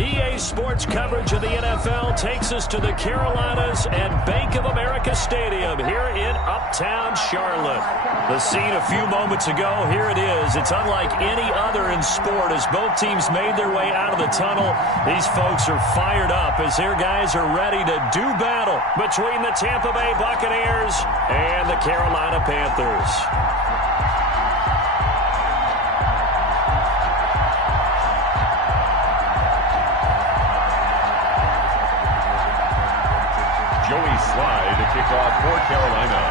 EA Sports coverage of the NFL takes us to the Carolinas and Bank of America Stadium here in Uptown Charlotte. The scene a few moments ago, here it is. It's unlike any other in sport as both teams made their way out of the tunnel. These folks are fired up as their guys are ready to do battle between the Tampa Bay Buccaneers and the Carolina Panthers. Joey Slye to kick off for Carolina.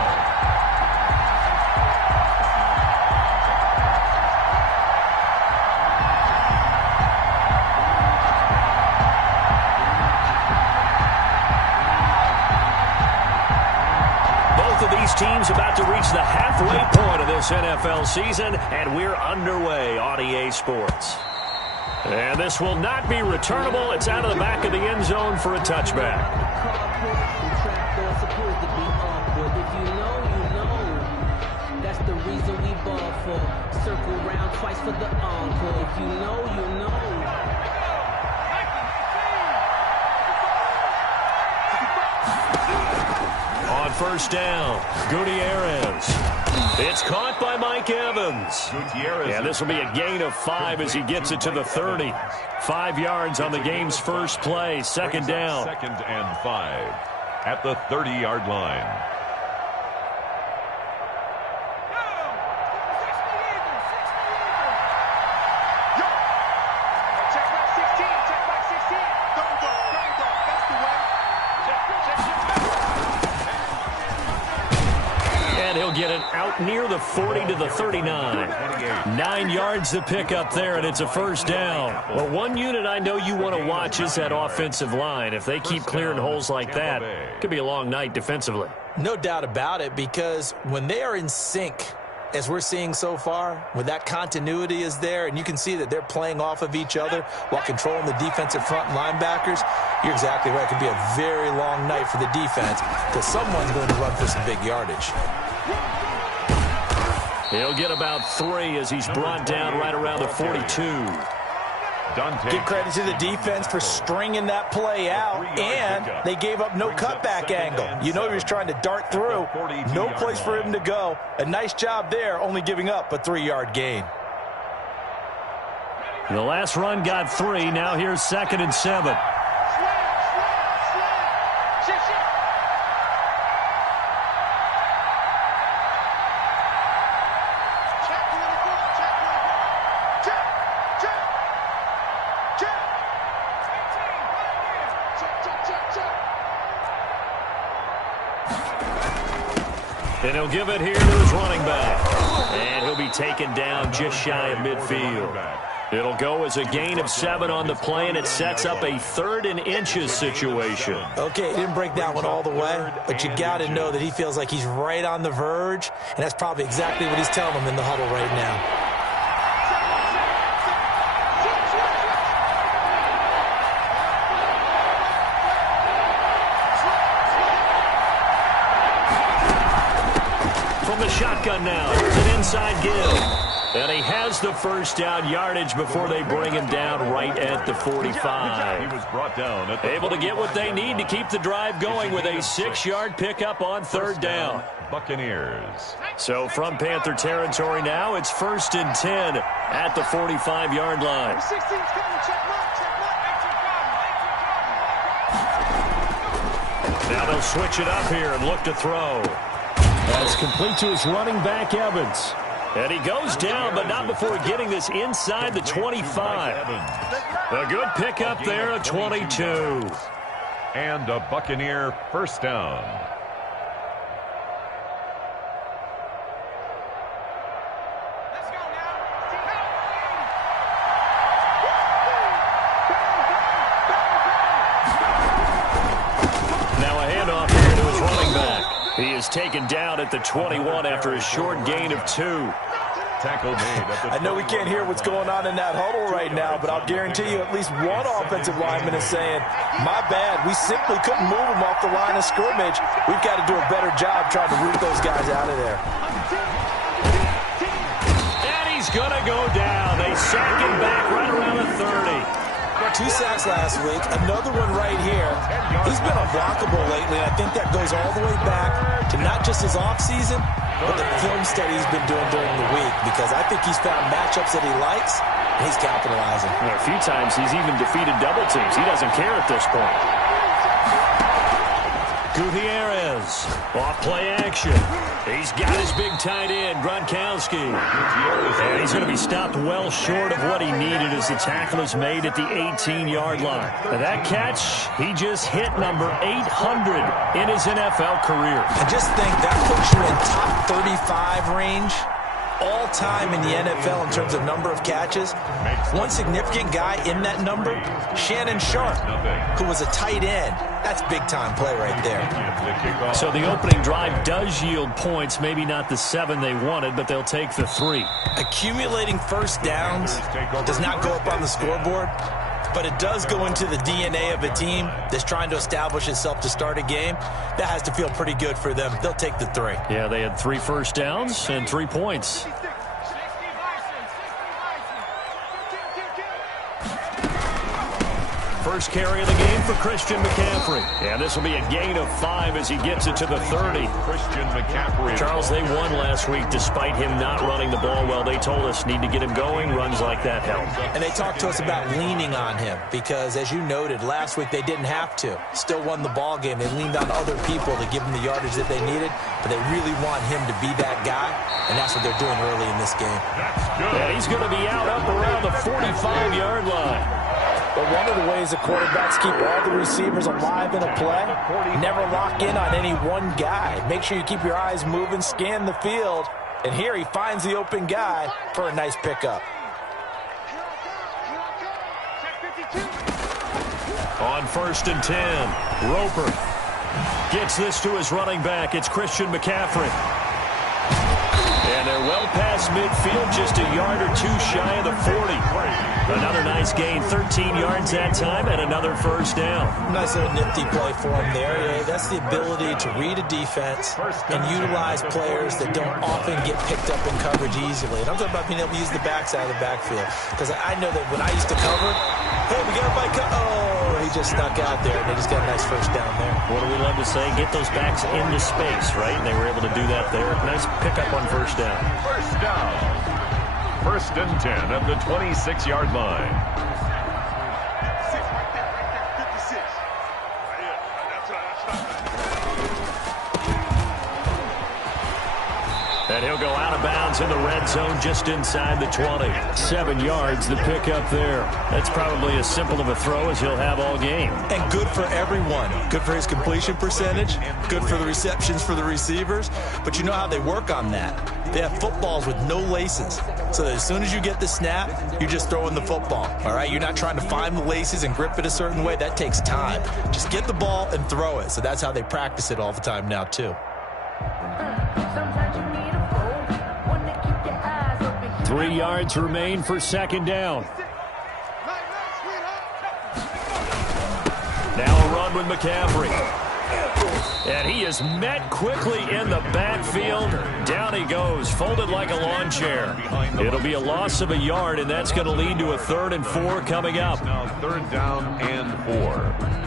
Both of these teams about to reach the halfway point of this NFL season, and we're underway on EA Sports. And this will not be returnable. It's out of the back of the end zone for a touchback. Circle round twice for the encore. If you know, you know. On first down, Gutierrez. It's caught by Mike Evans. Yeah, this will be a gain of 5 as he gets it to the 30. 5 yards on the game's first play. Second down. 2nd and 5 at the 30-yard line. Get it out near the 40 to the 39. 9 yards to pick up there, and it's a first down. Well, one unit I know you want to watch is that offensive line. If they keep clearing holes like that, it could be a long night defensively. No doubt about it, because when they are in sync, as we're seeing so far, when that continuity is there, and you can see that they're playing off of each other while controlling the defensive front linebackers, you're exactly right. It could be a very long night for the defense because someone's going to run for some big yardage. He'll get about 3 as he's brought down right around the 42. Give credit to the defense for stringing that play out, and they gave up no cutback angle. You know he was trying to dart through. No place for him to go. A nice job there, only giving up a 3-yard gain. The last run got 3. Now here's 2nd and 7. And he'll give it here to his running back. And he'll be taken down just shy of midfield. It'll go as a gain of 7 on the play, and it sets up a 3rd and inches situation. Okay, he didn't break that one all the way, but you got to know that he feels like he's right on the verge, and that's probably exactly what he's telling them in the huddle right now. From the shotgun now, here's an inside give. And he has the first down yardage before they bring him down right at the 45. He was brought down at able to get what they need to keep the drive going with a 6-yard pickup on 3rd down. Buccaneers. So from Panther territory now, it's 1st and 10 at the 45-yard line. Now they'll switch it up here and look to throw. That's complete to his running back, Evans. And he goes down, but not before getting this inside the 25. A good pickup there, a 22. And a Buccaneer first down. Now a handoff here to his running back. He is taken down at the 21 after a short gain of 2. Tackle made. I know we can't hear what's going on in that huddle right now, but I'll guarantee you at least one offensive lineman is saying, my bad, we simply couldn't move him off the line of scrimmage. We've got to do a better job trying to root those guys out of there. And he's going to go down. They sack him back right around the 30. 2 sacks last week, another one right here. He's been unblockable lately, and I think that goes all the way back to not just his offseason, but the film study he's been doing during the week, because I think he's found matchups that he likes, and he's capitalizing. A few times he's even defeated double teams. He doesn't care at this point. Gutierrez, off play action. He's got his big tight end, Gronkowski. And he's going to be stopped well short of what he needed as the tackle is made at the 18-yard line. Now that catch, he just hit number 800 in his NFL career. I just think that puts you in top 35 range all-time in the NFL in terms of number of catches. One significant guy in that number, Shannon Sharp, who was a tight end. That's big-time play right there. So the opening drive does yield points, maybe not the 7 they wanted, but they'll take the 3. Accumulating first downs does not go up on the scoreboard, but it does go into the DNA of a team that's trying to establish itself to start a game. That has to feel pretty good for them. They'll take the 3. Yeah, they had 3 first downs and 3 points. First carry of the game for Christian McCaffrey. And this will be a gain of 5 as he gets it to the 30. Christian McCaffrey. Charles, they won last week despite him not running the ball well. They told us need to get him going. Runs like that help. And they talked to us about leaning on him because, as you noted, last week they didn't have to. Still won the ball game. They leaned on other people to give them the yardage that they needed, but they really want him to be that guy, and that's what they're doing early in this game. And he's going to be out up around the 45-yard line. But one of the ways the quarterbacks keep all the receivers alive in a play, never lock in on any one guy. Make sure you keep your eyes moving, scan the field. And here he finds the open guy for a nice pickup. On 1st and 10, Roper gets this to his running back. It's Christian McCaffrey. And they're well past midfield, just a yard or 2 shy of the 40. Another nice gain, 13 yards that time, and another first down. Nice little nifty play for him there. Yeah, that's the ability to read a defense and utilize players that don't often get picked up in coverage easily. And I'm talking about being able to use the backside of the backfield. Because I know that when I used to cover, hey, we got a bike. Oh, he just snuck out there, and they just got a nice first down there. What do we love to say? Get those backs into space, right? And they were able to do that there. Nice pickup on first down. First down. 1st and 10 at the 26-yard line. And he'll go out of bounds in the red zone just inside the 20. 7 yards, the pickup there. That's probably as simple of a throw as he'll have all game. And good for everyone. Good for his completion percentage. Good for the receptions for the receivers. But you know how they work on that. They have footballs with no laces. So that as soon as you get the snap, you're just throwing the football. All right? You're not trying to find the laces and grip it a certain way. That takes time. Just get the ball and throw it. So that's how they practice it all the time now, too. 3 yards remain for 2nd down. Now a run with McCaffrey. And he is met quickly in the backfield. Down he goes, folded like a lawn chair. It'll be a loss of a yard, and that's going to lead to a 3rd and 4 coming up. Now 3rd down and 4.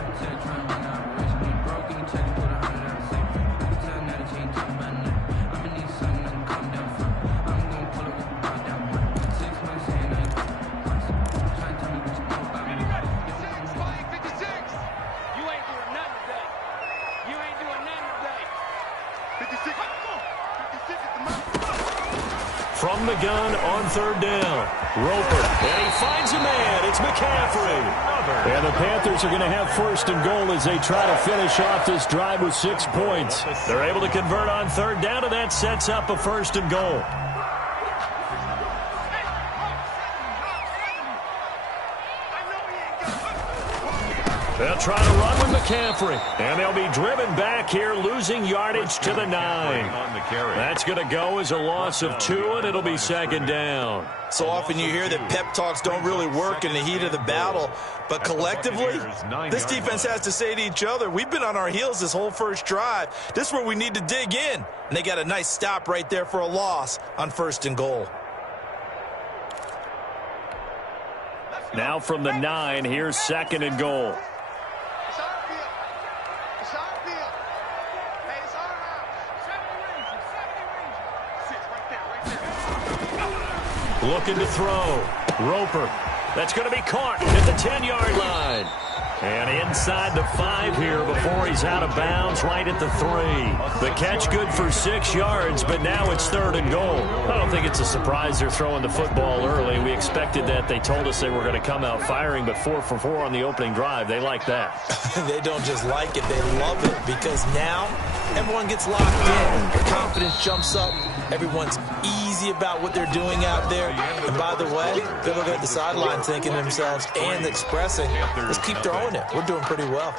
From the gun on 3rd down. Roper, and he finds a man. It's McCaffrey. And the Panthers are going to have 1st and goal as they try to finish off this drive with 6 points. They're able to convert on 3rd down, and that sets up a 1st and goal. They'll try to run with McCaffrey, and they'll be driven back here, losing yardage to the 9. That's going to go as a loss of 2, and it'll be 2nd down. So often you hear that pep talks don't really work in the heat of the battle, but collectively, this defense has to say to each other, we've been on our heels this whole first drive. This is where we need to dig in. And they got a nice stop right there for a loss on 1st and goal. Now from the 9, here's 2nd and goal. Looking to throw. Roper. That's going to be caught at the 10-yard line. And inside the 5 here before he's out of bounds, right at the 3. The catch good for 6 yards, but now it's 3rd and goal. I don't think it's a surprise they're throwing the football early. We expected that. They told us they were going to come out firing, but 4 for 4 on the opening drive. They like that. They don't just like it, they love it, because now everyone gets locked in. Their confidence jumps up. Everyone's easy about what they're doing out there. And by the way, they're looking at the sideline thinking to themselves and expressing, let's keep throwing it. We're doing pretty well.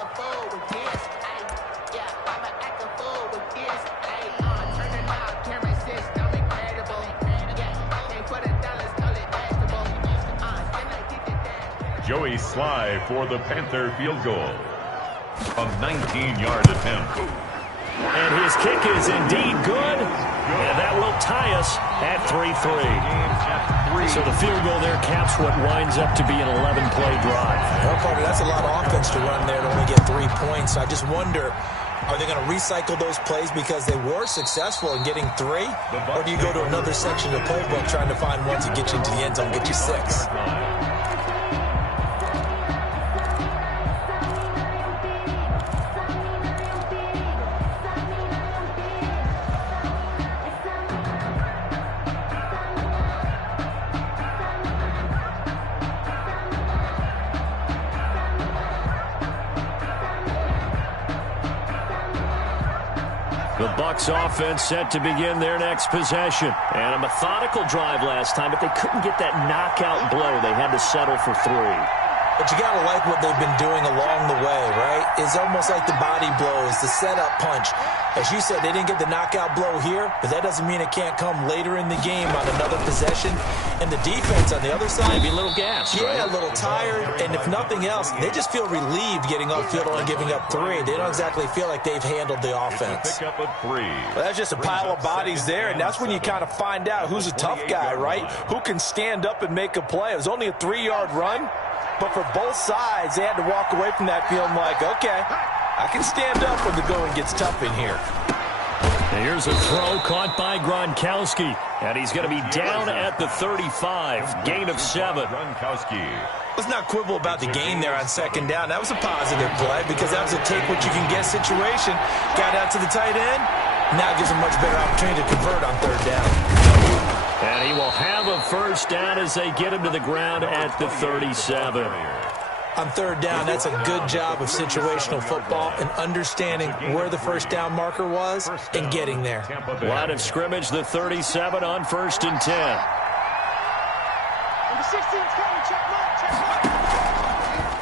Joey Sly for the Panther field goal. A 19-yard attempt. And his kick is indeed good. And that will tie us at 3-3. So the field goal there caps what winds up to be an 11-play drive. Well, Carter, that's a lot of offense to run there to only get 3 points. I just wonder, are they going to recycle those plays because they were successful in getting 3? Or do you go to another section of the playbook trying to find one to get you into the end zone, get you 6? The Bucs offense set to begin their next possession. And a methodical drive last time, but they couldn't get that knockout blow. They had to settle for 3. But you got to like what they've been doing along the way, right? It's almost like the body blows, the setup punch. As you said, they didn't get the knockout blow here, but that doesn't mean it can't come later in the game on another possession. And the defense on the other side, maybe a little gassed, yeah, right? A little tired. And if nothing else, they just feel relieved getting off field and giving up 3. They don't exactly feel like they've handled the offense. Pick up a 3. Well, that's just a pile of bodies there, and that's when you kind of find out who's a tough guy, right? Who can stand up and make a play. It was only a 3-yard run, but for both sides, they had to walk away from that feeling like, okay, I can stand up when the going gets tough in here. Here's a throw caught by Gronkowski, and he's going to be down at the 35, gain of 7. Gronkowski. Let's not quibble about the gain there on 2nd down. That was a positive play because that was a take-what-you-can-get situation. Got out to the tight end. Now it gives him a much better opportunity to convert on 3rd down. And he will have a 1st down as they get him to the ground at the 37. On 3rd down, that's a good job of situational football and understanding where the 1st down marker was and getting there. Line of scrimmage, the 37 on 1st and 10.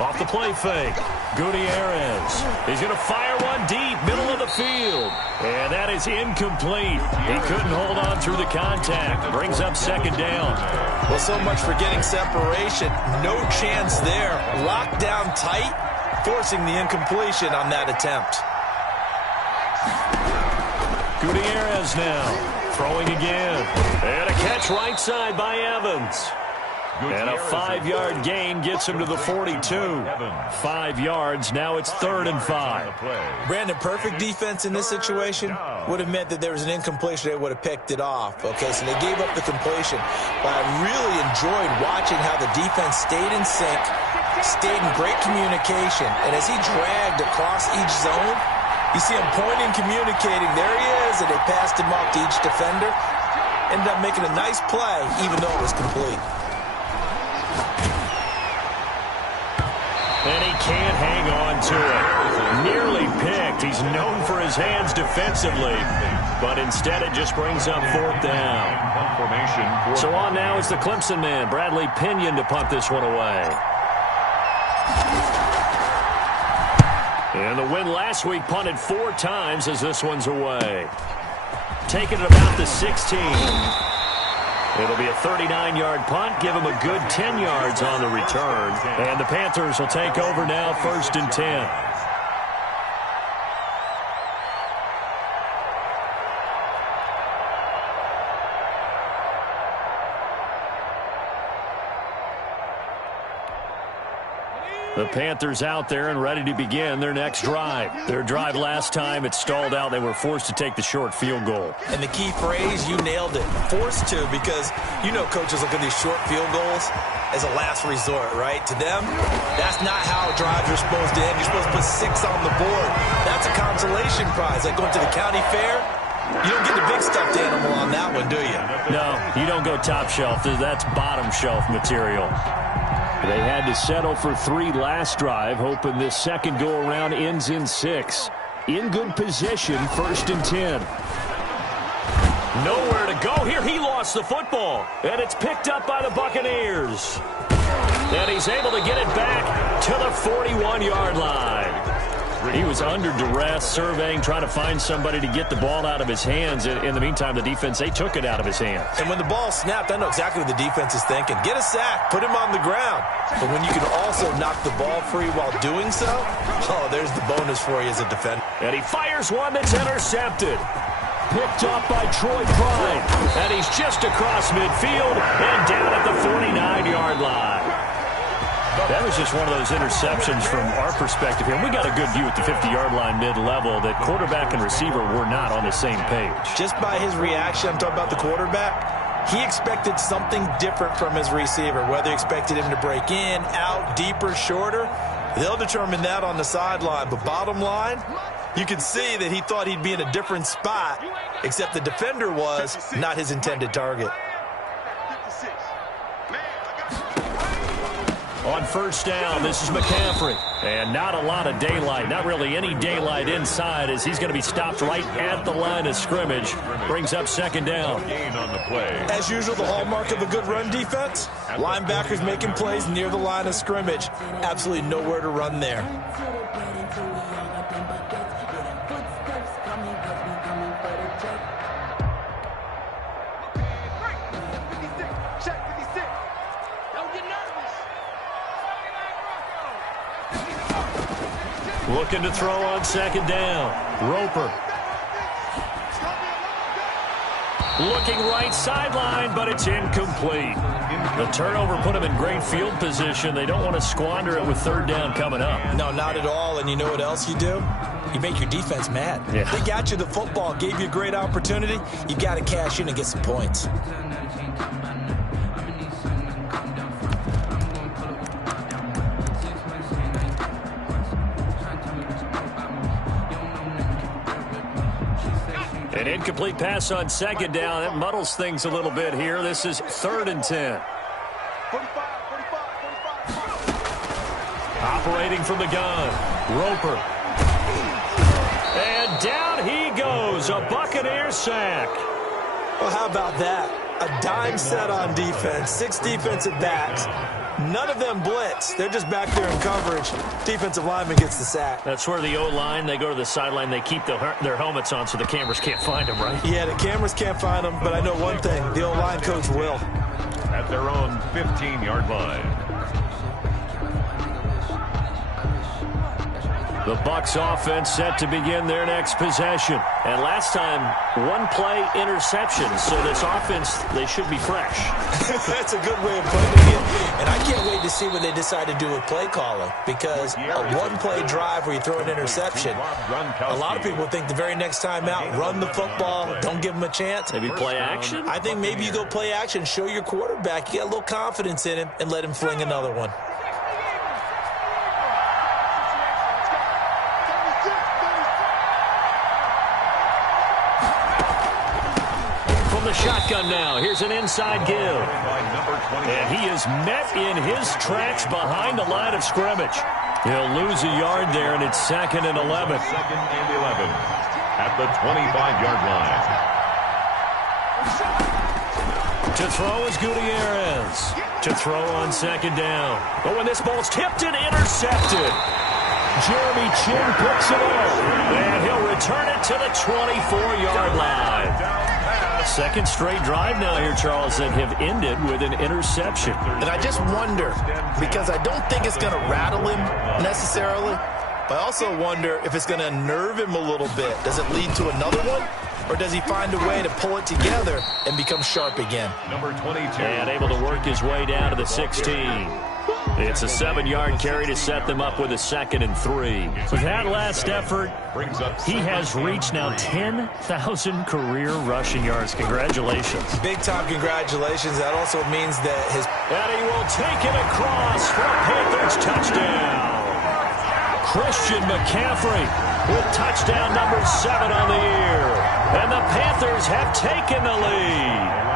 Off the play fake, Gutierrez. He's going to fire one deep, middle of the field. And that is incomplete. He couldn't hold on through the contact. Brings up 2nd down. Well, so much for getting separation. No chance there. Locked down tight, forcing the incompletion on that attempt. Gutierrez now, throwing again. And a catch right side by Evans. And a 5-yard gain gets him to the 42. 5 yards. Now it's 3rd and 5. Brandon, perfect defense in this situation would have meant that there was an incompletion. They would have picked it off. Okay, so they gave up the completion. But I really enjoyed watching how the defense stayed in sync, stayed in great communication. And as he dragged across each zone, you see him pointing, communicating. There he is, and they passed him off to each defender. Ended up making a nice play, even though it was complete. And he can't hang on to it. Nearly picked. He's known for his hands defensively, but instead it just brings up 4th down. So on now is the Clemson man, Bradley Pinion, to punt this one away. And the win last week punted 4 times as this one's away. Taking it about the 16. It'll be a 39-yard punt, give him a good 10 yards on the return. And the Panthers will take over now, 1st and 10. The Panthers out there and ready to begin their next drive. Their drive last time, it stalled out. They were forced to take the short field goal. And the key phrase, you nailed it, forced to, because you know coaches look at these short field goals as a last resort, right? To them, that's not how drives are supposed to end. You're supposed to put 6 on the board. That's a consolation prize. Like going to the county fair, you don't get the big stuffed animal on that one, do you? No, you don't go top shelf. That's bottom shelf material. They had to settle for 3 last drive, hoping this second go-around ends in 6. In good position, 1st and 10. Nowhere to go here. He lost the football, and it's picked up by the Buccaneers. And he's able to get it back to the 41-yard line. He was under duress, surveying, trying to find somebody to get the ball out of his hands. In the meantime, the defense, they took it out of his hands. And when the ball snapped, I know exactly what the defense is thinking. Get a sack, put him on the ground. But when you can also knock the ball free while doing so, oh, there's the bonus for you as a defender. And he fires one that's intercepted. Picked up by Troy Pride. And he's just across midfield and down at the 49-yard line. That was just one of those interceptions from our perspective here. And we got a good view at the 50-yard line mid-level that quarterback and receiver were not on the same page. Just by his reaction, I'm talking about the quarterback, he expected something different from his receiver, whether he expected him to break in, out, deeper, shorter. They'll determine that on the sideline. But bottom line, you can see that he thought he'd be in a different spot, except the defender was not his intended target. On 1st down, this is McCaffrey. And not a lot of daylight, not really any daylight inside, as he's going to be stopped right at the line of scrimmage. Brings up 2nd down. As usual, the hallmark of a good run defense, linebackers making plays near the line of scrimmage. Absolutely nowhere to run there. Looking to throw on 2nd down. Roper. Looking right sideline, but it's incomplete. The turnover put him in great field position. They don't want to squander it with 3rd down coming up. No, not at all. And you know what else you do? You make your defense mad. Yeah. They got you the football, gave you a great opportunity. You got to cash in and get some points. An incomplete pass on 2nd down. That muddles things a little bit here. This is 3rd and 10. Operating from the gun. Roper. And down he goes. A Buccaneer sack. Well, how about that? A dime set on defense. 6 defensive backs. None of them blitz. They're just back there in coverage. Defensive lineman gets the sack. That's where the O-line, they go to the sideline, they keep their helmets on so the cameras can't find them, right? Yeah, the cameras can't find them, but I know one thing. The O-line coach will. At their own 15-yard line. The Bucs offense set to begin their next possession. And last time, 1-play interception. So this offense, they should be fresh. That's a good way of putting it. And I can't wait to see what they decide to do with play calling. Because a 1-play drive where you throw an interception, a lot of people think the very next time out, run the football, don't give them a chance. Maybe play action? I think maybe you go play action, show your quarterback, you get a little confidence in him, and let him fling another one. Shotgun now. Here's an inside give. And he is met in his tracks behind the line of scrimmage. He'll lose a yard there, and it's 2nd and 11. 2nd and 11 at the 25-yard line. To throw is Gutierrez. To throw on 2nd down. But when this ball's tipped and intercepted, Jeremy Chin picks it up. And he'll return it to the 24-yard line. 2nd straight drive now here, Charles, that have ended with an interception. And I just wonder, because I don't think it's going to rattle him necessarily, but I also wonder if it's going to unnerve him a little bit. Does it lead to another one? Or does he find a way to pull it together and become sharp again? Number 22. And able to work his way down to the 16. It's a 7-yard carry to set them up with a 2nd and 3. With that last effort, he has reached now 10,000 career rushing yards. Congratulations. Big-time congratulations. That also means that his... And he will take it across for a Panthers touchdown. Christian McCaffrey with touchdown number 7 on the year. And the Panthers have taken the lead.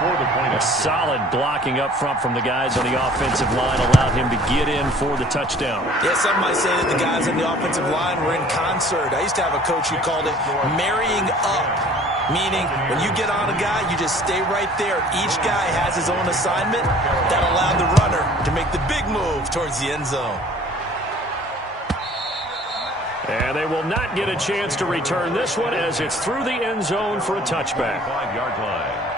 A solid blocking up front from the guys on the offensive line allowed him to get in for the touchdown. Yeah, some might say that the guys on the offensive line were in concert. I used to have a coach who called it marrying up, meaning when you get on a guy, you just stay right there. Each guy has his own assignment. That allowed the runner to make the big move towards the end zone. And they will not get a chance to return this one as it's through the end zone for a touchback. 5-yard line.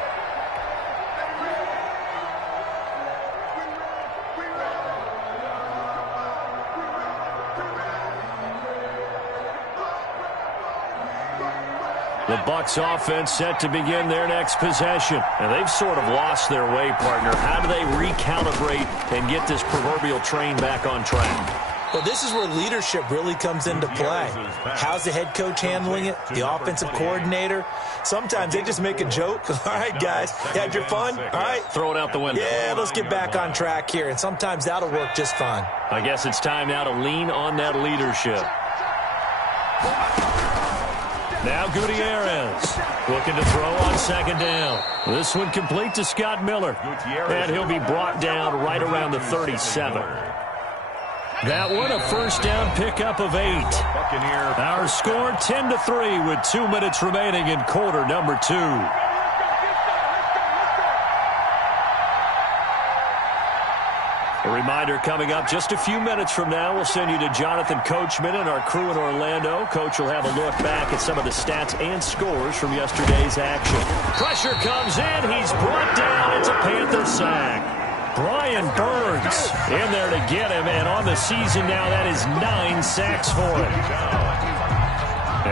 The Bucs offense set to begin their next possession. And they've sort of lost their way, partner. How do they recalibrate and get this proverbial train back on track? Well, this is where leadership really comes into play. How's the head coach handling it? The offensive coordinator? Sometimes they just make a joke. All right, guys, you had your fun? All right. Throw it out the window. Yeah, let's get back on track here. And sometimes that'll work just fine. I guess it's time now to lean on that leadership. Now Gutierrez looking to throw on 2nd down. This one complete to Scott Miller. And he'll be brought down right around the 37. That one a first down pickup of 8. Our score 10-3 with 2 minutes remaining in quarter number 2. A reminder coming up just a few minutes from now. We'll send you to Jonathan Coachman and our crew in Orlando. Coach will have a look back at some of the stats and scores from yesterday's action. Pressure comes in. He's brought down. It's a Panther sack. Brian Burns in there to get him. And on the season now, that is 9 sacks for him.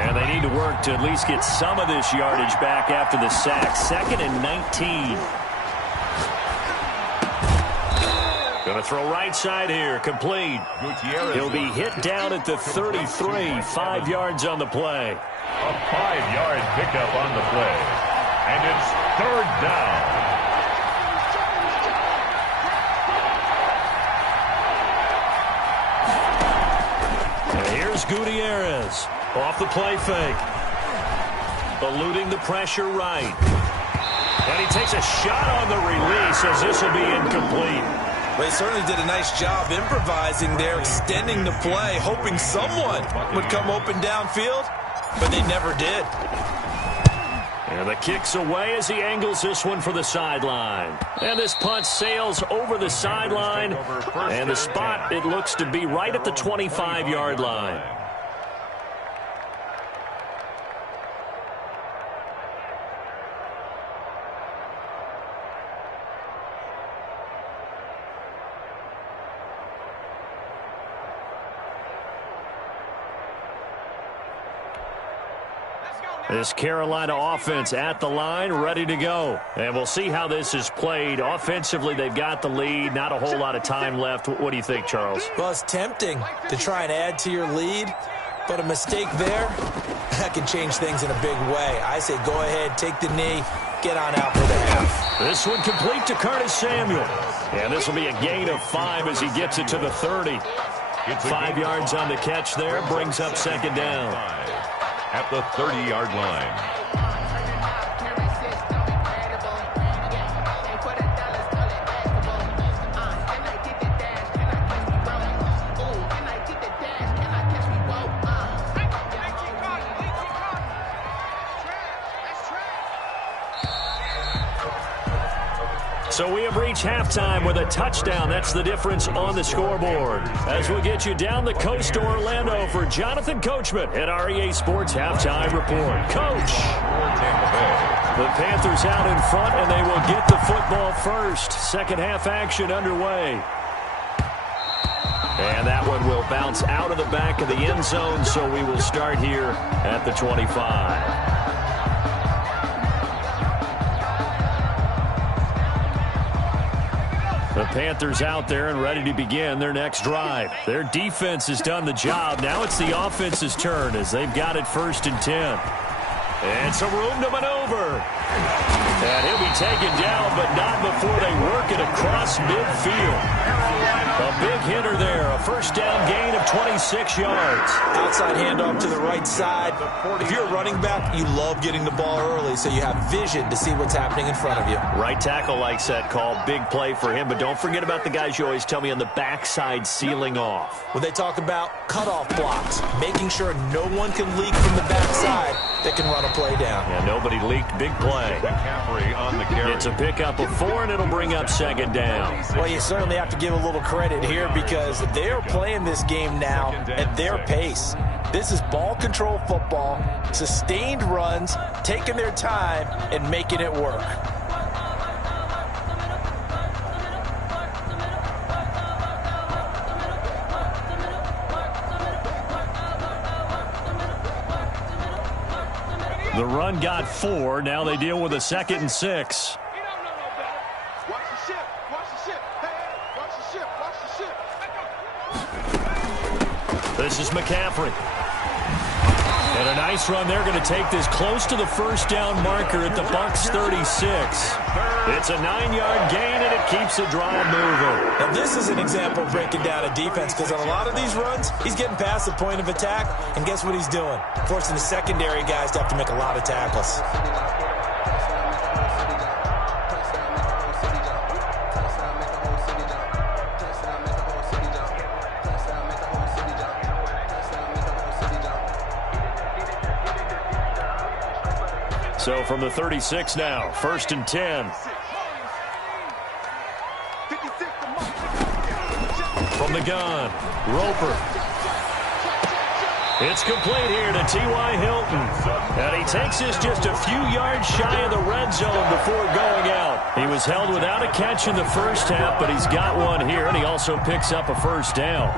And they need to work to at least get some of this yardage back after the sack. 2nd and 19. Going to throw right side here. Complete. He'll be hit down at the 33. 5 yards on the play. A 5-yard pickup on the play. And it's 3rd down. And here's Gutierrez. Off the play fake. Eluding the pressure right. And he takes a shot on the release as this will be incomplete. Well, he certainly did a nice job improvising there, extending the play, hoping someone would come open downfield, but they never did. And the kick's away as he angles this one for the sideline. And this punt sails over the sideline, and the spot, it looks to be right at the 25-yard line. This Carolina offense at the line, ready to go. And we'll see how this is played. Offensively, they've got the lead. Not a whole lot of time left. What do you think, Charles? Well, it's tempting to try and add to your lead, but a mistake there, that can change things in a big way. I say go ahead, take the knee, get on out for the half. This one complete to Curtis Samuel. And this will be a gain of 5 as he gets it to the 30. 5 yards on the catch there, brings up 2nd down. At the 30-yard line. So we have reached halftime with a touchdown. That's the difference on the scoreboard. As we get you down the coast to Orlando for Jonathan Coachman at our EA Sports Halftime Report. Coach. The Panthers out in front, and they will get the football first. Second half action underway. And that one will bounce out of the back of the end zone, so we will start here at the 25. The Panthers out there and ready to begin their next drive. Their defense has done the job. Now it's the offense's turn as they've got it 1st and 10. And some room to maneuver. And he'll be taken down, but not before they work it across midfield. A big hitter there. A first down gain of 26 yards. Outside handoff to the right side. If you're a running back, you love getting the ball early so you have vision to see what's happening in front of you. Right tackle likes that call. Big play for him. But don't forget about the guys you always tell me on the backside sealing off. When they talk about cutoff blocks, making sure no one can leak from the backside that can run a play down. Yeah, nobody leaked. Big play. McCaffrey on the carry. It's a pickup of 4, and it'll bring up 2nd down. Well, you certainly have to give a little credit here because they're playing this game now at their pace. This is ball control football, sustained runs, taking their time, and making it work. The run got 4. Now they deal with a 2nd and 6. This is McCaffrey. And a nice run. They're going to take this close to the first down marker at the Bucs 36. It's a 9-yard gain, and it keeps the drive moving. Now, this is an example of breaking down a defense because on a lot of these runs, he's getting past the point of attack, and guess what he's doing? Forcing the secondary guys to have to make a lot of tackles. So from the 36 now, 1st and 10. From the gun, Roper. It's complete here to T.Y. Hilton. And he takes this just a few yards shy of the red zone before going out. He was held without a catch in the first half, but he's got one here, and he also picks up a first down.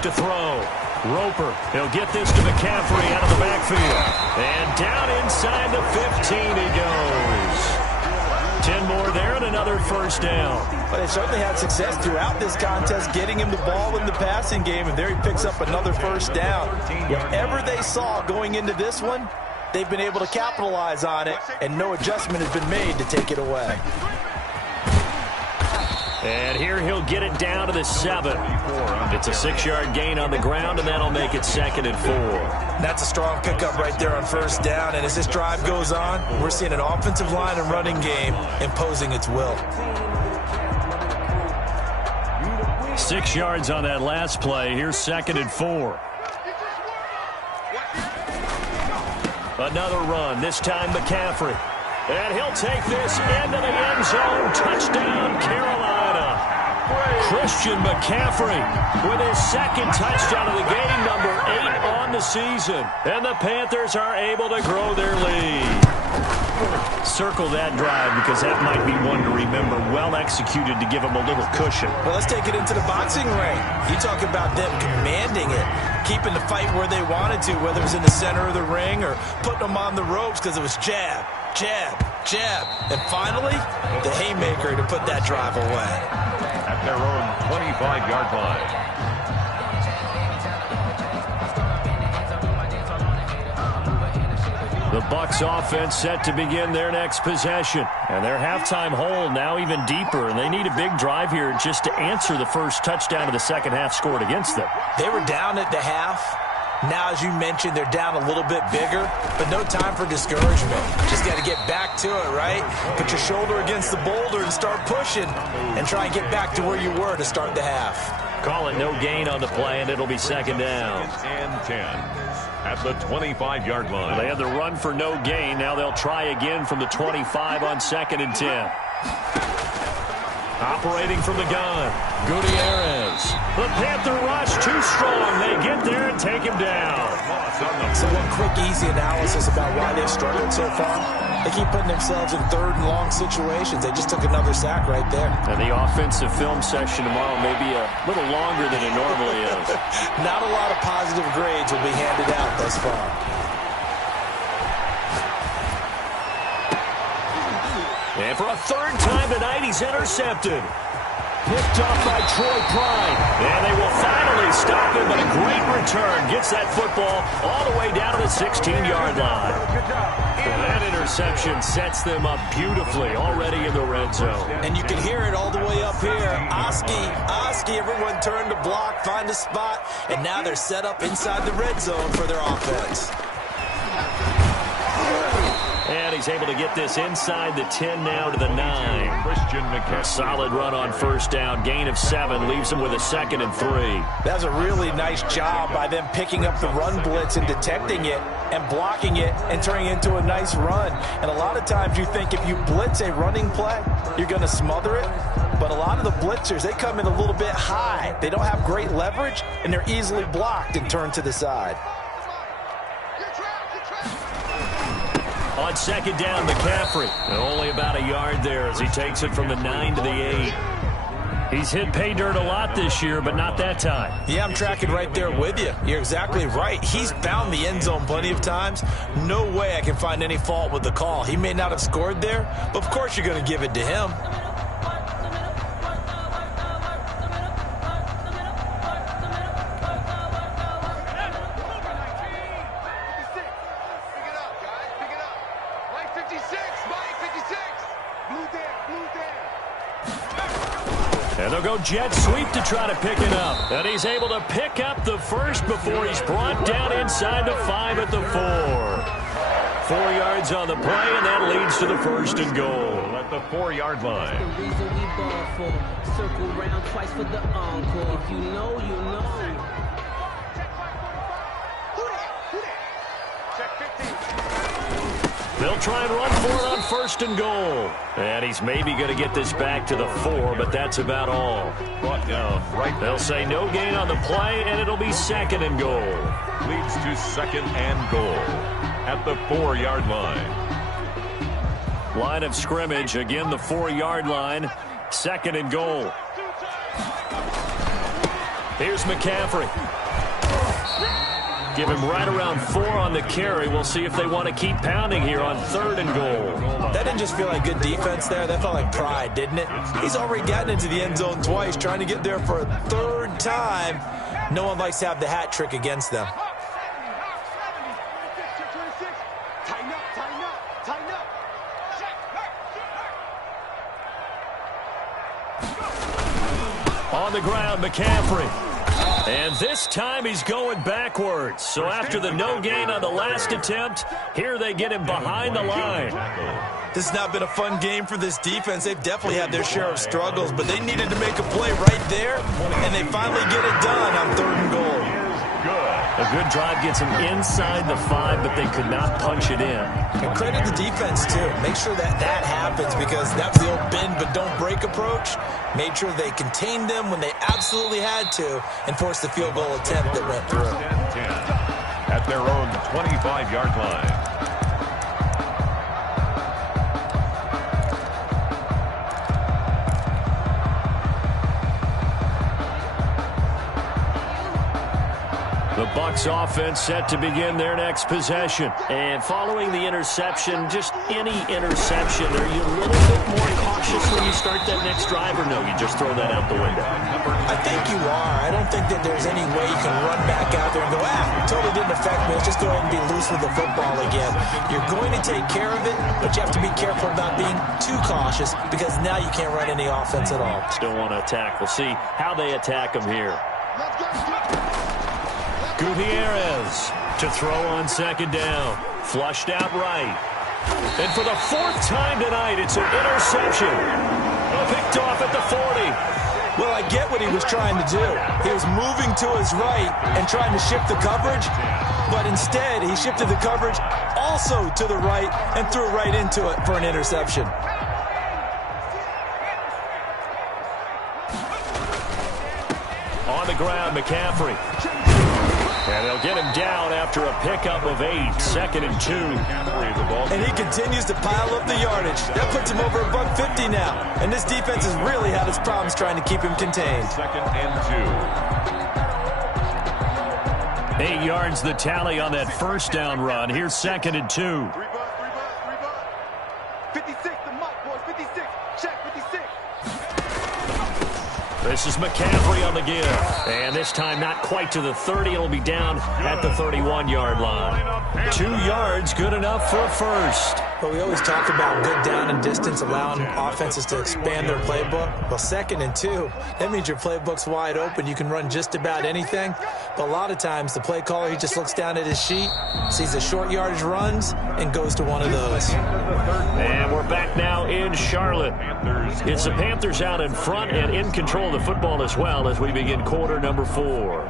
To throw. Roper. He'll get this to McCaffrey out of the backfield. And down inside the 15 he goes. 10 more there and another first down. But they certainly had success throughout this contest, getting him the ball in the passing game, and there he picks up another first down. Whatever they saw going into this one, they've been able to capitalize on it, and no adjustment has been made to take it away. And here he'll get it down to the 7. It's a 6-yard gain on the ground, and that'll make it 2nd and 4. That's a strong pickup right there on first down. And as this drive goes on, we're seeing an offensive line and running game imposing its will. 6 yards on that last play. Here's 2nd and 4. Another run, this time McCaffrey. And he'll take this into the end zone. Touchdown, Carolina. Christian McCaffrey with his 2nd touchdown of the game, number 8 on the season. And the Panthers are able to grow their lead. Circle that drive because that might be one to remember. Well executed to give them a little cushion. Well, let's take it into the boxing ring. You talk about them commanding it, keeping the fight where they wanted to, whether it was in the center of the ring or putting them on the ropes because it was jab, jab, jab. And finally, the haymaker to put that drive away. At their own 25-yard line. The Bucs offense set to begin their next possession. And their halftime hole now even deeper. And they need a big drive here just to answer the first touchdown of the second half scored against them. They were down at the half. Now, as you mentioned, they're down a little bit bigger, but no time for discouragement. Just got to get back to it, right? Put your shoulder against the boulder and start pushing and try and get back to where you were to start the half. Call it no gain on the play, and it'll be 2nd down. And 10 at the 25-yard line. They had the run for no gain. Now they'll try again from the 25 on 2nd and 10. Operating from the gun, Gutierrez. The Panther rush too strong. They get there and take him down. So one quick, easy analysis about why they've struggled so far. They keep putting themselves in third and long situations. They just took another sack right there. And the offensive film session tomorrow may be a little longer than it normally is. Not a lot of positive grades will be handed out thus far. And for a third time tonight, he's intercepted. Picked off by Troy Pride. And they will finally stop him, but a great return gets that football all the way down to the 16-yard line. And that interception sets them up beautifully already in the red zone. And you can hear it all the way up here. Oski, everyone turned to block, find a spot, and now they're set up inside the red zone for their offense. And he's able to get this inside the 10 now to the 9. Christian McCaffrey. A solid run on first down. Gain of 7 leaves him with a 2nd and 3. That's a really nice job by them picking up the run blitz and detecting it and blocking it and turning it into a nice run. And a lot of times you think if you blitz a running play, you're going to smother it. But a lot of the blitzers, they come in a little bit high. They don't have great leverage, and they're easily blocked and turned to the side. On second down, McCaffrey. And only about a yard there as he takes it from the 9 to the 8. He's hit pay dirt a lot this year, but not that time. Yeah, I'm tracking right there with you. You're exactly right. He's found the end zone plenty of times. No way I can find any fault with the call. He may not have scored there, but of course you're going to give it to him. And they'll go jet sweep to try to pick it up. And he's able to pick up the first before he's brought down inside the 5 at the 4. 4 yards on the play, and that leads to the 1st and goal. At the 4-yard line. The reason we ball for. Circle round twice for the encore. If you know, you know. They'll try and run for it on 1st and goal. And he's maybe going to get this back to the 4, but that's about all. Brought down right. They'll say no gain on the play, and it'll be 2nd and goal. Leads to 2nd and goal at the 4-yard line. Line of scrimmage, again the 4-yard line. 2nd and goal. Here's McCaffrey. Give him right around 4 on the carry. We'll see if they want to keep pounding here on 3rd and goal. That didn't just feel like good defense there. That felt like pride, didn't it? He's already gotten into the end zone twice, trying to get there for a 3rd time. No one likes to have the hat trick against them. On the ground, McCaffrey. And this time he's going backwards. So after the no gain on the last attempt, here they get him behind the line. This has not been a fun game for this defense. They've definitely had their share of struggles, but they needed to make a play right there, and they finally get it done on 3rd and goal. A good drive gets them inside the 5, but they could not punch it in. And credit the defense, too. Make sure that that happens, because that's the old bend but don't break approach. Made sure they contained them when they absolutely had to and forced the field goal attempt that went through. 10 at their own 25-yard line. The Bucs offense set to begin their next possession. And following the interception, just any interception, are you a little bit more cautious when you start that next drive, or no, you just throw that out the window? I think you are. I don't think that there's any way you can run back out there and go, totally didn't affect me. Let's just go ahead and be loose with the football again. You're going to take care of it, but you have to be careful about being too cautious, because now you can't run any offense at all. Still want to attack. We'll see how they attack them here. Gutierrez to throw on 2nd down. Flushed out right. And for the 4th time tonight, it's an interception. Picked off at the 40. Well, I get what he was trying to do. He was moving to his right and trying to shift the coverage, but instead he shifted the coverage also to the right and threw right into it for an interception. ground, McCaffrey. And they'll get him down after a pickup of 8, 2nd and 2. And he continues to pile up the yardage. That puts him over $150 now. And this defense has really had its problems trying to keep him contained. 2nd and 2. 8 yards the tally on that first down run. Here's 2nd and 2. 56, the mic, boys, 56. Check, 56. This is McCaffrey on the give. And this time not quite to the 30. It'll be down at the 31-yard line. 2 yards, good enough for a first. Well, we always talk about good down and distance, allowing offenses to expand their playbook. Well, 2nd and 2, that means your playbook's wide open. You can run just about anything. But a lot of times, the play caller, he just looks down at his sheet, sees the short yardage runs, and goes to one of those. And we're back now in Charlotte. It's the Panthers out in front and in control of the football as well as we begin quarter number 4.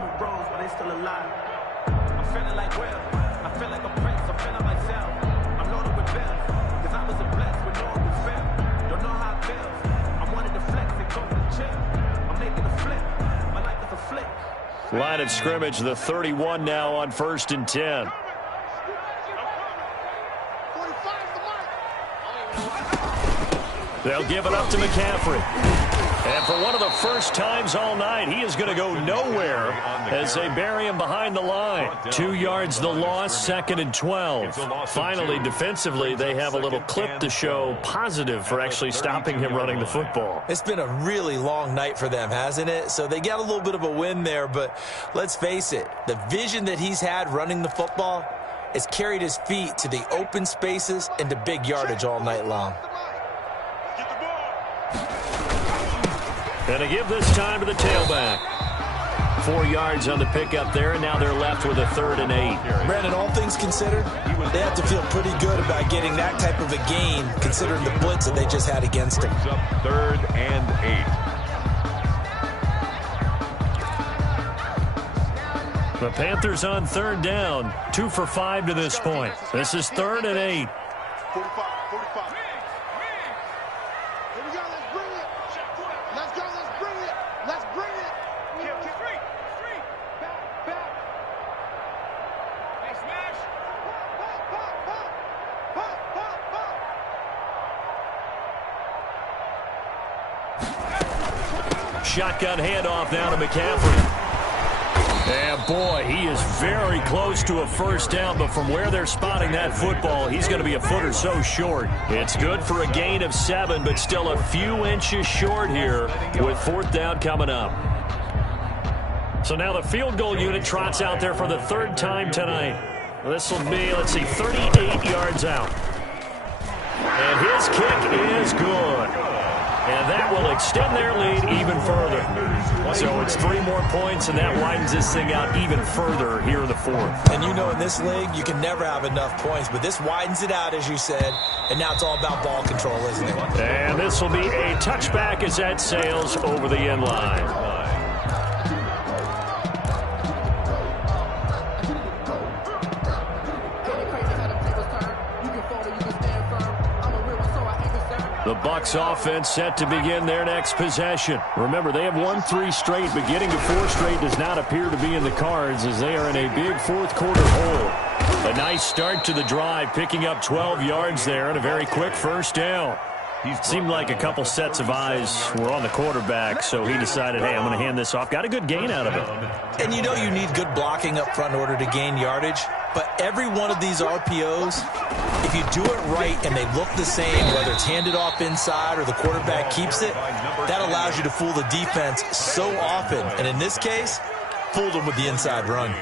Line of scrimmage, the 31 now on 1st and 10. They'll give it up to McCaffrey. And for one of the first times all night, he is going to go nowhere as they bury him behind the line. 2 yards the loss, 2nd and 12. Finally, defensively, they have a little clip to show positive for actually stopping him running the football. It's been a really long night for them, hasn't it? So they got a little bit of a win there, but let's face it, the vision that he's had running the football has carried his feet to the open spaces and to big yardage all night long. And to give this time to the tailback. 4 yards on the pickup there, and now they're left with a 3rd and 8. Brandon, all things considered, they have to feel pretty good about getting that type of a gain, considering the blitz that they just had against them. 3rd and 8. The Panthers on 3rd down, 2 for 5 to this point. This is 3rd and 8. 45. Here we go, let's bring it. Let's go, let's bring it. Let's bring it. Street. Back. Hey, smash. Pop. Shotgun handoff now to McCaffrey. And boy, he is very close to a first down, but from where they're spotting that football, he's going to be a foot or so short. It's good for a gain of 7, but still a few inches short here with 4th down coming up. So now the field goal unit trots out there for the 3rd time tonight. This will be, 38 yards out. And his kick is good. And that will extend their lead even further. So it's 3 more points, and that widens this thing out even further here in the 4th. And you know in this league, you can never have enough points, but this widens it out, as you said, and now it's all about ball control, isn't it? And this will be a touchback as that sails over the end line. The Bucs offense set to begin their next possession. Remember, they have won 3 straight, but getting to 4 straight does not appear to be in the cards as they are in a big 4th quarter hole. A nice start to the drive, picking up 12 yards there and a very quick first down. Seemed like a couple sets of eyes were on the quarterback, so he decided, hey, I'm going to hand this off. Got a good gain out of it. And you know you need good blocking up front in order to gain yardage, but every one of these RPOs, if you do it right and they look the same, whether it's handed off inside or the quarterback keeps it, that allows you to fool the defense so often. And in this case, fooled them with the inside run.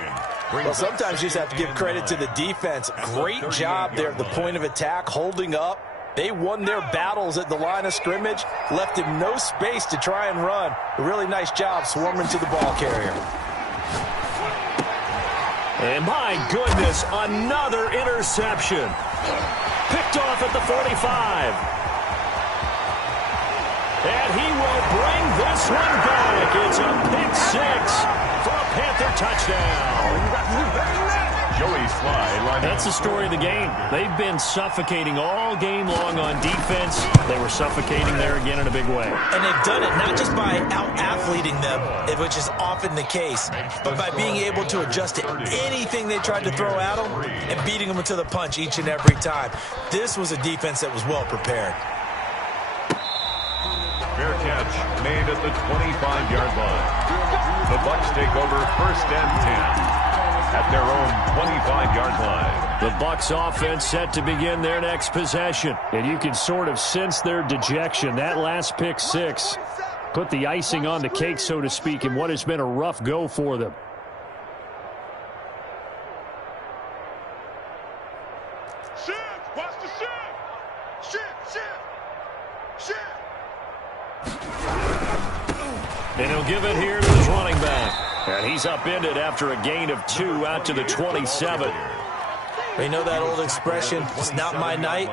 Well, sometimes you just have to give credit to the defense. Great job there at the point of attack, holding up. They won their battles at the line of scrimmage, left him no space to try and run. A really nice job swarming to the ball carrier. And my goodness, another interception. Picked off at the 45. And he will bring this one back. It's a pick 6 for a Panther touchdown. Joey slide line. That's the story of the game. They've been suffocating all game long on defense. They were suffocating there again in a big way. And they've done it not just by out-athleting them, which is often the case, but by being able to adjust to anything they tried to throw at them and beating them to the punch each and every time. This was a defense that was well prepared. Fair catch made at the 25-yard line. The Bucs take over 1st and 10 at their own 25-yard line. The Bucs offense set to begin their next possession. And you can sort of sense their dejection. That last pick six put the icing on the cake, so to speak, in what has been a rough go for them. Shift! Watch the shift! Shift! And he'll give it here to his running back. And he's upended after a gain of 2 out to the 27. You know that old expression, it's not my night?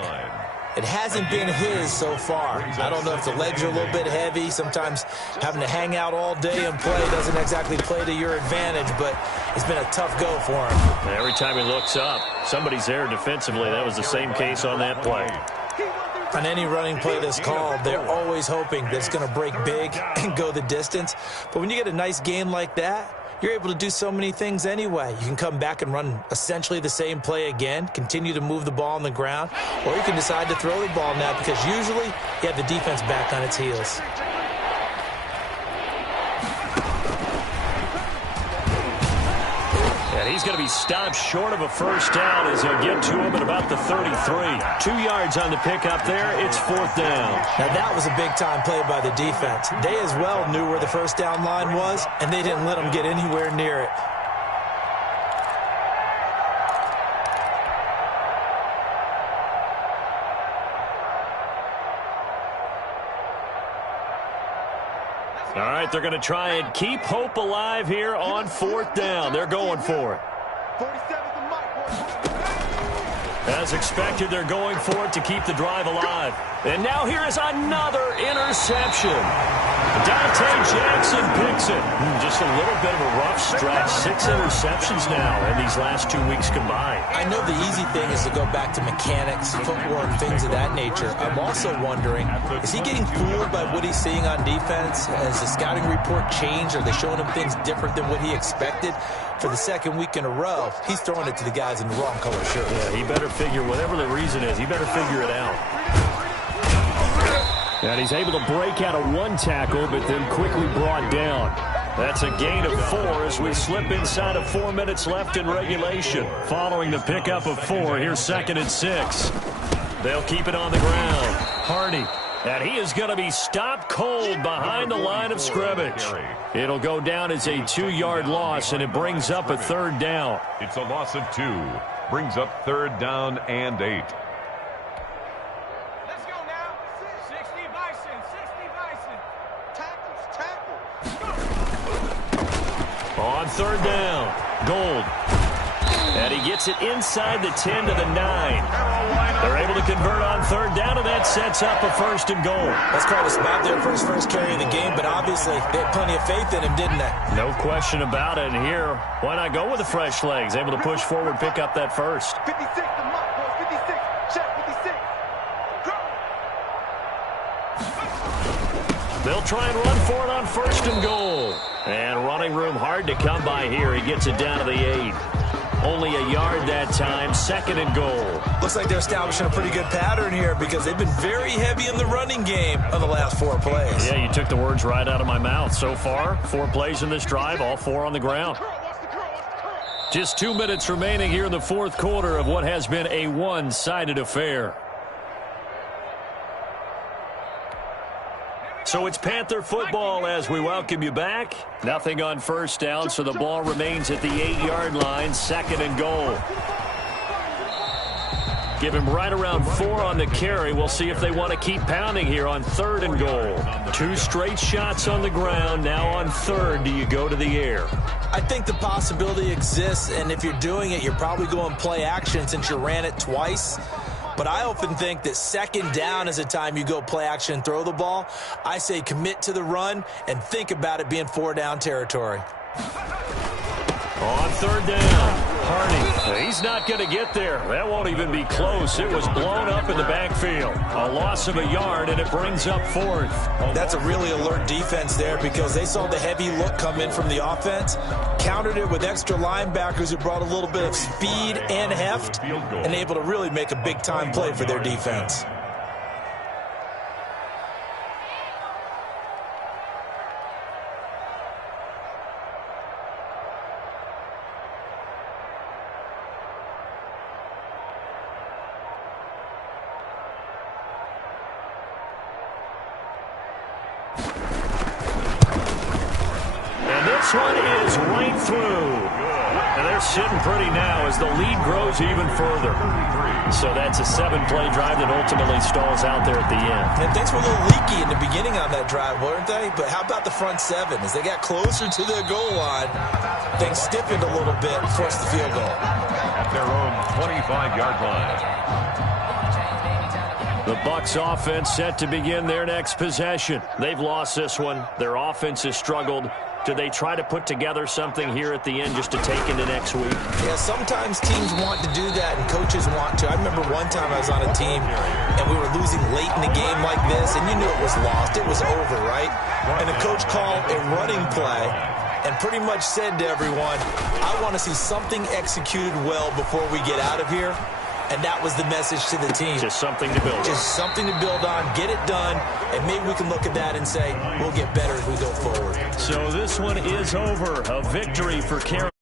It hasn't been his so far. I don't know if the legs are a little bit heavy. Sometimes having to hang out all day and play doesn't exactly play to your advantage, but it's been a tough go for him. And every time he looks up, somebody's there defensively. That was the same case on that play. On any running play that's called, they're always hoping that it's going to break big and go the distance. But when you get a nice game like that, you're able to do so many things anyway. You can come back and run essentially the same play again, continue to move the ball on the ground, or you can decide to throw the ball now because usually you have the defense back on its heels. And he's going to be stopped short of a first down as he'll get to him at about the 33. 2 yards on the pickup there. It's 4th down. Now that was a big-time play by the defense. They as well knew where the first down line was, and they didn't let them get anywhere near it. All right, they're going to try and keep hope alive here on 4th down. They're going for it. 47's the mic, boy. As expected, they're going for it to keep the drive alive. And now here is another interception. Dante Jackson picks it. Just a little bit of a rough stretch. 6 interceptions now in these last 2 weeks combined. I know the easy thing is to go back to mechanics, footwork, things of that nature. I'm also wondering, is he getting fooled by what he's seeing on defense? Has the scouting report changed? Are they showing him things different than what he expected? For the second week in a row, he's throwing it to the guys in the wrong color shirt. Yeah, he better figure, whatever the reason is, he better figure it out. And he's able to break out of 1 tackle, but then quickly brought down. That's a gain of 4 as we slip inside of 4 minutes left in regulation. Following the pickup of 4, here's 2nd and 6. They'll keep it on the ground. Hardy. And he is going to be stopped cold behind the line of scrimmage. It'll go down as a 2-yard loss, and it brings up a 3rd down. It's a loss of 2. Brings up 3rd down and 8. Let's go now. 60 Bison, 60 Bison. Tackles. On 3rd down, Gold. And he gets it inside the 10 to the 9. They're able to convert on 3rd down, and that sets up a 1st and goal. That's quite a spot there for his first carry of the game, but obviously they had plenty of faith in him, didn't they? No question about it. And here, why not go with the fresh legs? Able to push forward, pick up that 1st. 56, the mic, boys. 56. Check 56. Go. They'll try and run for it on 1st and goal. And running room hard to come by here. He gets it down to the 8. Only a yard that time, 2nd and goal. Looks like they're establishing a pretty good pattern here because they've been very heavy in the running game on the last 4 plays. Yeah, you took the words right out of my mouth. So far, 4 plays in this drive, all 4 on the ground. Just 2 minutes remaining here in the 4th quarter of what has been a one-sided affair. So it's Panther football as we welcome you back. Nothing on 1st down, so the ball remains at the 8-yard line, 2nd and goal. Give him right around 4 on the carry. We'll see if they want to keep pounding here on 3rd and goal. 2 straight shots on the ground. Now on 3rd, do you go to the air? I think the possibility exists, and if you're doing it, you're probably going play action since you ran it twice. But I often think that 2nd down is the time you go play action and throw the ball. I say commit to the run and think about it being 4-down territory. On 3rd down, Hardy. He's He's not going to get there. That won't even be close. It was blown up in the backfield. A loss of a yard, and it brings up 4th. That's a really alert defense there because they saw the heavy look come in from the offense, countered it with extra linebackers who brought a little bit of speed and heft, and able to really make a big-time play for their defense. This one is right through. And they're sitting pretty now as the lead grows even further. So that's a 7-play drive that ultimately stalls out there at the end. And things were a little leaky in the beginning on that drive, weren't they? But how about the front 7? As they got closer to the goal line, things stiffened a little bit and forced the field goal. At their own 25-yard line. The Bucs offense set to begin their next possession. They've lost this one. Their offense has struggled. Do they try to put together something here at the end just to take into next week? Yeah, sometimes teams want to do that and coaches want to. I remember one time I was on a team and we were losing late in the game like this, and you knew it was lost. It was over, right? And the coach called a running play and pretty much said to everyone, I want to see something executed well before we get out of here. And that was the message to the team. Just something to build on. Just something to build on, get it done, and maybe we can look at that and say, we'll get better as we go forward. So this one is over. A victory for Carolina.